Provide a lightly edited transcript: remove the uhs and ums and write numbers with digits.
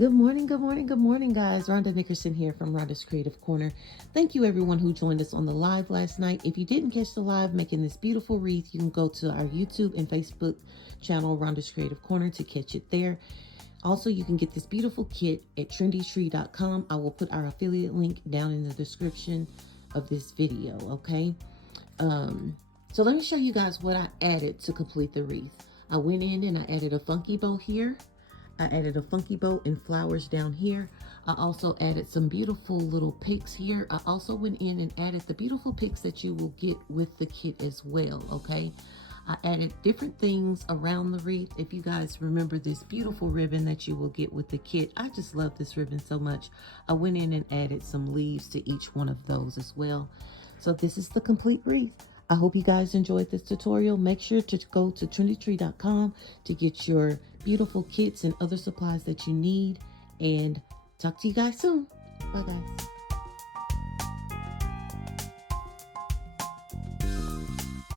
Good morning, good morning, good morning, guys. Rhonda Nickerson here from Rhonda's Creative Corner. Thank you, everyone who joined us on the live last night. If you didn't catch the live making this beautiful wreath, you can go to our YouTube and Facebook channel, Rhonda's Creative Corner, to catch it there. Also, you can get this beautiful kit at trendytree.com. I will put our affiliate link down in the description of this video, okay? So let me show you guys what I added to complete the wreath. I went in and I added a funky bow here. I added a funky bow and flowers down here. I also added some beautiful little picks here. I also went in and added the beautiful picks that you will get with the kit as well, okay? I added different things around the wreath. If you guys remember this beautiful ribbon that you will get with the kit, I just love this ribbon so much. I went in and added some leaves to each one of those as well. So this is the complete wreath. I hope you guys enjoyed this tutorial. Make sure to go to trendytree.com to get your beautiful kits and other supplies that you need. And talk to you guys soon. Bye, guys.